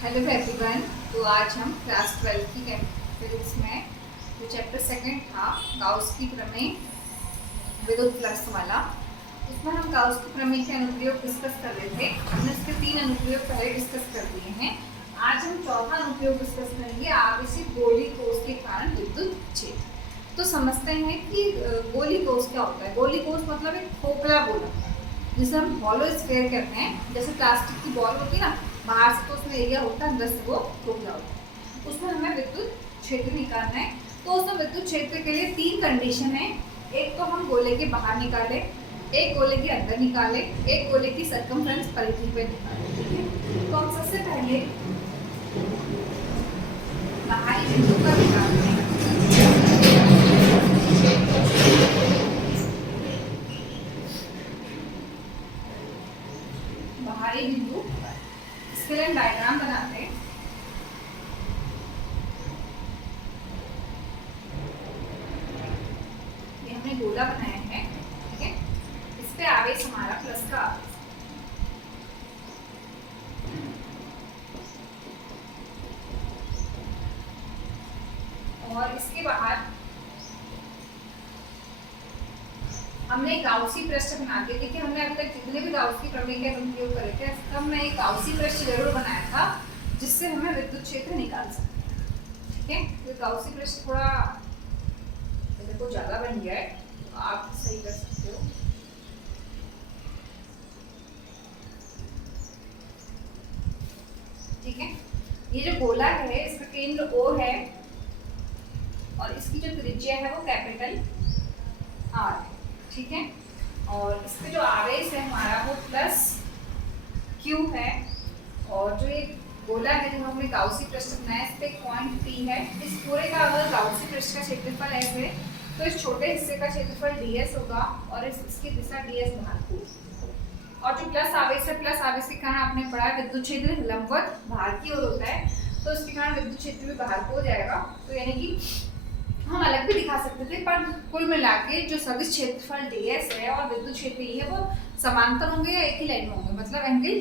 Hello everyone. तो आज हम क्लास 12 की फिजिक्स में जो चैप्टर सेकंड था गाउस की प्रमेय विद्युत फ्लक्स वाला, उसमें हम गाउस की प्रमेय के अनुप्रयोग डिस्कस कर रहे थे। हमने इसके 3 अनुप्रयोग पहले डिस्कस कर दिए हैं। आज हम चौथा अनुप्रयोग डिस्कस करेंगे, आवेशित गोली कोष के कारण विद्युत क्षेत्र। तो समझते हैं कि गोली कोष क्या होता है। गोली कोष मतलब एक खोखला गोला जिसे हम हॉलो स्फीयर कहते हैं। जैसे प्लास्टिक की बॉल होती है ना, बाहर से तो उसमें एरिया होता है, अंदर से वो खोखला होता है। उसमें हमें विद्युत क्षेत्र निकालना है। तो उसमें विद्युत क्षेत्र के लिए 3 कंडीशन है। एक तो हम गोले के बाहर निकाले, एक गोले के अंदर निकाले, एक गोले की सर्कमफ्रेंस परिधि पे निकाले। ठीक है, तो हम सबसे पहले बाहरी बिंदु का निकालते हैं। बाहरी बिंदु, इसके लिए डायग्राम बनाते हैं। ये हमने गोला बनाया है, ठीक है। इस पे आवेश हमारा प्लस का आवेश, और इसके बाहर हमने एक गाउसी पृष्ठ बना दिया। देखिए, हमने अब तक जितने भी गाउस की प्रमेय के उपयोग करे थे, सब में एक गाउसी पृष्ठ जरूर बनाया था जिससे हमें विद्युत क्षेत्र निकाल सकते हैं। ठीक है, तो गाउसी पृष्ठ थोड़ा देखो ज्यादा बन गया है, तो आप सही कर सकते हो। ठीक है, ये जो गोला है इसका केंद्र O है और इसकी जो त्रिज्या है वो कैपिटल R है। ठीक है, और इस पे जो आवेश है हमारा वो प्लस Q है। और जो ये गोला है जो हमने गाउसी पृष्ठ बनाया, इस पे पॉइंट P है। इस पूरे का अगर गाउसी पृष्ठ का क्षेत्रफल S है तो इस छोटे हिस्से का क्षेत्रफल ds होगा और इसकी दिशा ds भाग होगी। और जो प्लस आवेश है, प्लस आवेश के कारण आपने पढ़ा विद्युत क्षेत्र लंबवत भार की ओर होता है, तो इसके कारण विद्युत क्षेत्र भी बाहर को हो जाएगा। तो यानी कि हम अलग भी दिखा सकते थे, पर कुल मिला के जो सदिश क्षेत्रफल ds है और विद्युत क्षेत्र E है वो समांतर होंगे या एक ही लाइन में होंगे, मतलब एंगल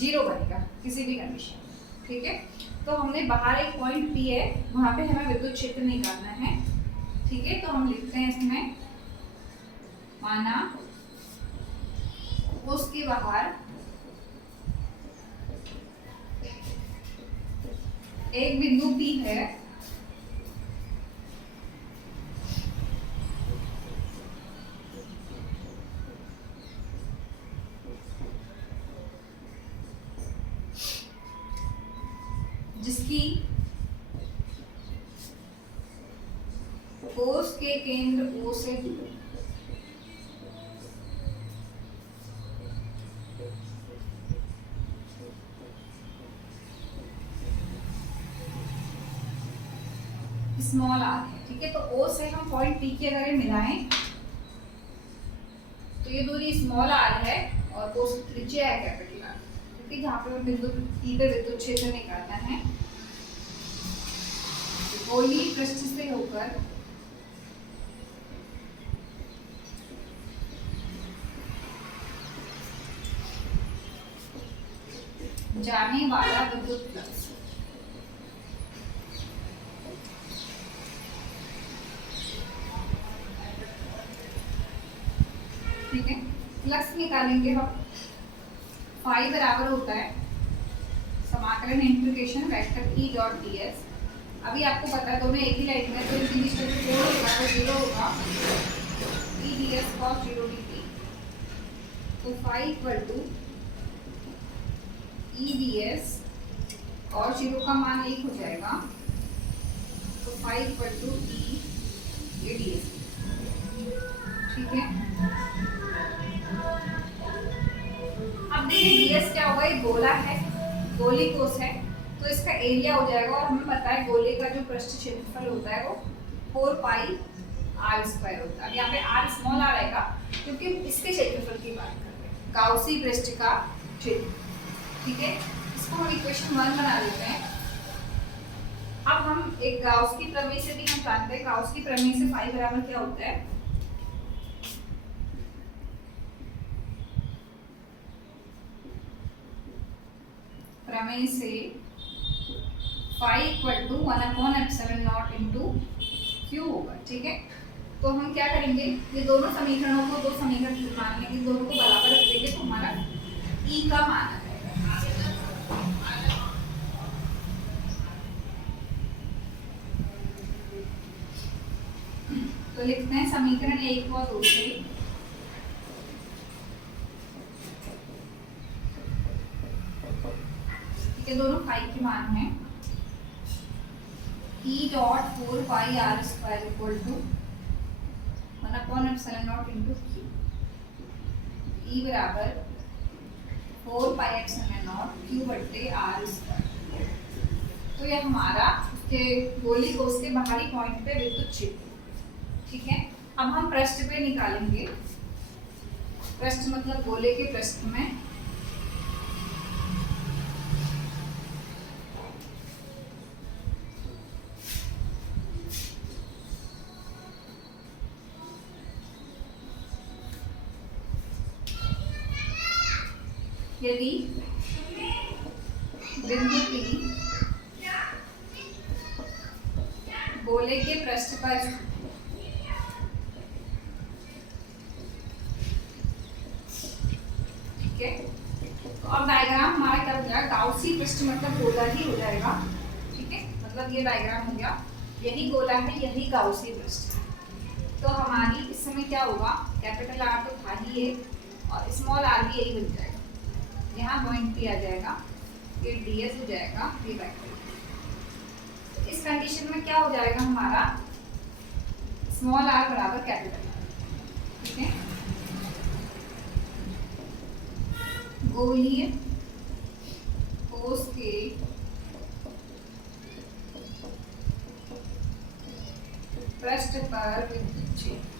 0 बनेगा किसी भी कंडीशन में। ठीक है, तो हमने बाहर एक पॉइंट P है, वहां पे हमें विद्युत क्षेत्र निकालना है। ठीक है, तो हम लिखते हैं इसमें, माना उसके बाहर एक बिंदु P है जिसकी कोष के केंद्र O से दूर। स्मॉल r है। ठीक है, तो O से हम पॉइंट P की अगर मिलाएं तो ये दूरी स्मॉल r है और कोष की त्रिज्या है कैपिटल R। क्योंकि जहाँ पे बिंदु P पे विद्युत क्षेत्र निकालना है, गोली पृष्ठ से होकर जाने वाला विद्युत फ्लक्स, ठीक है, फ्लक्स निकालेंगे हम। फाई बराबर होता है समाकलन integration vector E dot ds। अभी आपको पता है दोनों एक ही लाइन में, तो इसी बीच में जो कोण होगा वो 0 होगा, E ds cos 0 dt। तो phi equal to E ds और 0 का मान 1 हो जाएगा, तो फाई इक्वल टू E ये ds। ठीक है, अब देखिए ds क्या होगा, ये गोला है, गोली कोष है, तो इसका एरिया हो जाएगा। और हमें पता है गोले का जो पृष्ठ क्षेत्रफल होता है वो 4 पाई r स्क्वायर होता है। अब यहाँ पे r स्मॉल r आएगा क्योंकि इसके क्षेत्रफल की बात कर रहे हैं, गाउसी पृष्ठ का क्षेत्र। ठीक है, इसको हम इक्वेशन 1 बना लेते हैं। अब हम एक गाउस की प्रमेय से भी हम जानते हैं, गाउस की प्रमेय से फाई बराबर क्या होता है, प्रमेय से phi equal to 1/ε0 into Q होगा। ठीक है, तो हम क्या करेंगे, ये दोनों समीकरणों को, दो समीकरण मान लेंगे, दोनों को बराबर रख देंगे तो हमारा ई का मान आ जाएगा। तो लिखते हैं समीकरण 1 और 2 से ठीक है, दोनों फाई के मान हैं। E dot 4 pi are square equal to 1/ε0 into Q, E बराबर 4 पाई ε0 क्यू बट्टे आर स्क्वायर। तो ये हमारा उसके गोली को उसके बाहरी पॉइंट पे विद्युत क्षेत्र। ठीक है, अब हम पृष्ठ पे निकालेंगे, पृष्ठ मतलब गोले के पृष्ठ में यदि बिंदु P गोले के पृष्ठ पर ठीक है, तो अब डायग्राम हमारा क्या हो जाएगा, गाउसी पृष्ठ मतलब गोला ही हो जाएगा। ठीक है, मतलब ये डायग्राम हो गया, यही गोला है, यही गाउसी पृष्ठ है। तो हमारी इस समय क्या होगा, कैपिटल आर तो था ही ये और स्मॉल आर भी यही बन जाएगा, यहाँ पॉइंट भी आ जाएगा, ये ds हो जाएगा v बाई 2। इस कंडीशन में क्या हो जाएगा हमारा, स्मॉल r बराबर कैपिटल R। ठीक है, गोलीय ठोस के पृष्ठ पर विद्युत क्षेत्र।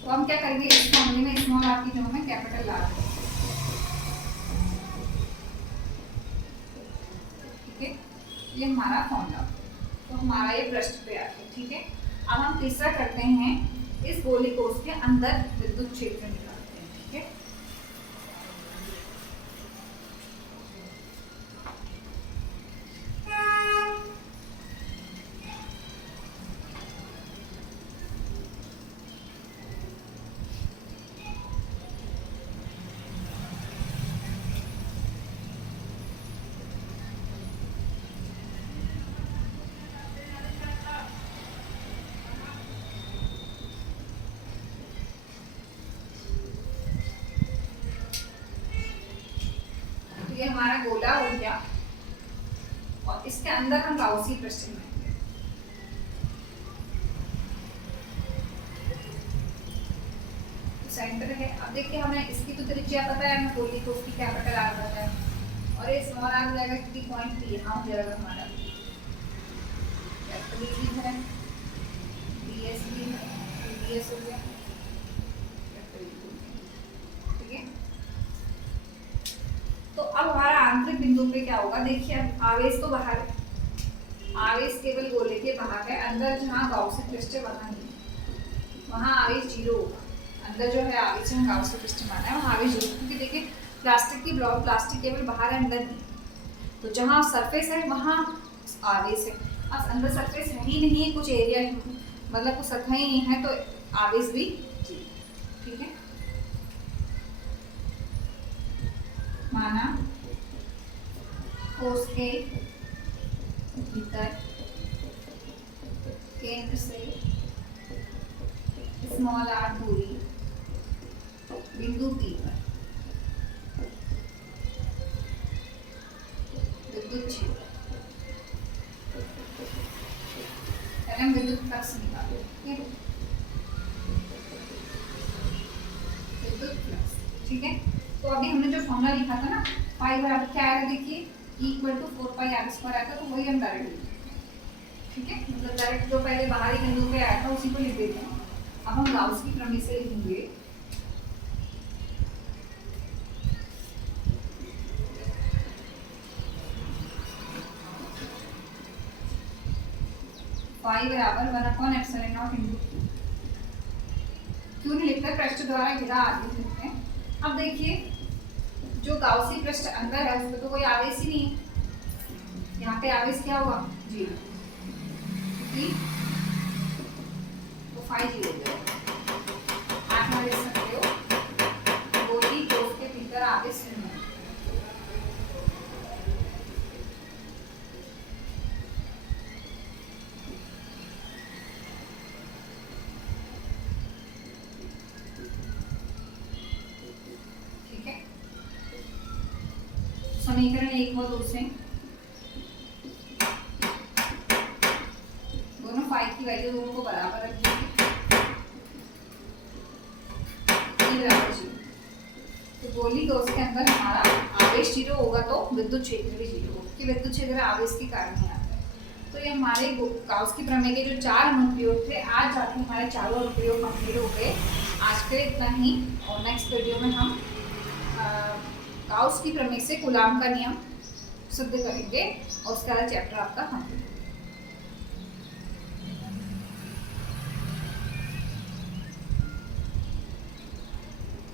तो हम क्या करेंगे, इस मामले में स्मॉल आर की जगह में कैपिटल आर। ठीक है, ये हमारा फॉर्मूला, तो हमारा ये पृष्ठ पे आ गया। ठीक है, अब हम तीसरा करते हैं, इस गोली को उसके अंदर विद्युत क्षेत्र निकालते हैं। ठीक है, ये हमारा गोला हो गया और इसके अंदर हम गाउसी पृष्ठ में सेंटर है। अब देखिए, हमें इसकी तो त्रिज्या पता है, हमें गोली को उसकी कैपिटल आर पता है और ये स्मॉल आर हो जाएगा क्योंकि पॉइंट भी यहाँ हो जाएगा हमारा, कैपिटल है, ds भी है, ds हो गया। ठीक है, तो अब हमारा आंतरिक बिंदु पे क्या होगा, देखिए अब आवेश तो बाहर है, आवेश केवल गोले के बाहर है, अंदर जहाँ गाउसी पृष्ठ है वहाँ नहीं, वहाँ आवेश 0 होगा। अंदर जो है आवेश हम गाउसी पृष्ठ माना है वहाँ आवेश 0, क्योंकि देखिए प्लास्टिक की ब्लॉक, प्लास्टिक केवल बाहर है अंदर नहीं, तो जहाँ सरफेस है वहाँ आवेश है। अब अंदर सरफेस है ही नहीं है, कुछ एरिया है, मतलब कुछ सतह ही नहीं है, तो आवेश भी 0। ठीक है, माना ठोस के भीतर केंद्र से स्मॉल आर दूरी बिंदु P पर विद्युत क्षेत्र, पहले हम विद्युत फ्लक्स निकालो। ठीक है, विद्युत फ्लक्स। ठीक है, तो अभी हमने जो फॉर्मूला लिखा था ना, पाई बराबर क्या आएगा, देखिए E equal to 4 pi are square आया था, तो वही हम डायरेक्ट लिख देते हैं। ठीक है, मतलब डायरेक्ट जो पहले बाहरी बिंदु पे आया था उसी को लिख देते हैं। अब हम गाउस की प्रमेय से लिखेंगे, पाई बराबर 1/ε0 इंटू क्यों नहीं लिखते, पृष्ठ द्वारा घिरा आगे लिखते हैं। अब देखिए जो गाउसी पृष्ठ अंदर है उसमें तो कोई आवेश ही नहीं है, यहाँ पे आवेश क्या होगा, 0, क्योंकि तो फाई 0 हो गया। आप यहाँ देख सकते हो गोली को उसके भीतर आवेश नहीं है। ठीक है, समीकरण 1 और 2 से दोनों फाई की वैल्यू दोनों को बराबर रखिए, तो गोली को उसके अंदर हमारा आवेश 0 होगा तो विद्युत क्षेत्र भी 0 होगा, कि विद्युत क्षेत्र आवेश के कारण ही आता है। तो ये हमारे गाउस की प्रमेय के जो 4 अनुप्रयोग थे, आज जाके हमारे चारों अनुप्रयोग कंप्लीट हो गए। आज के इतना ही, और नेक्स्ट वीडियो में हम गाउस की प्रमेय से कूलाम का नियम सिद्ध करेंगे और उसका चैप्टर आपका कंप्लीट।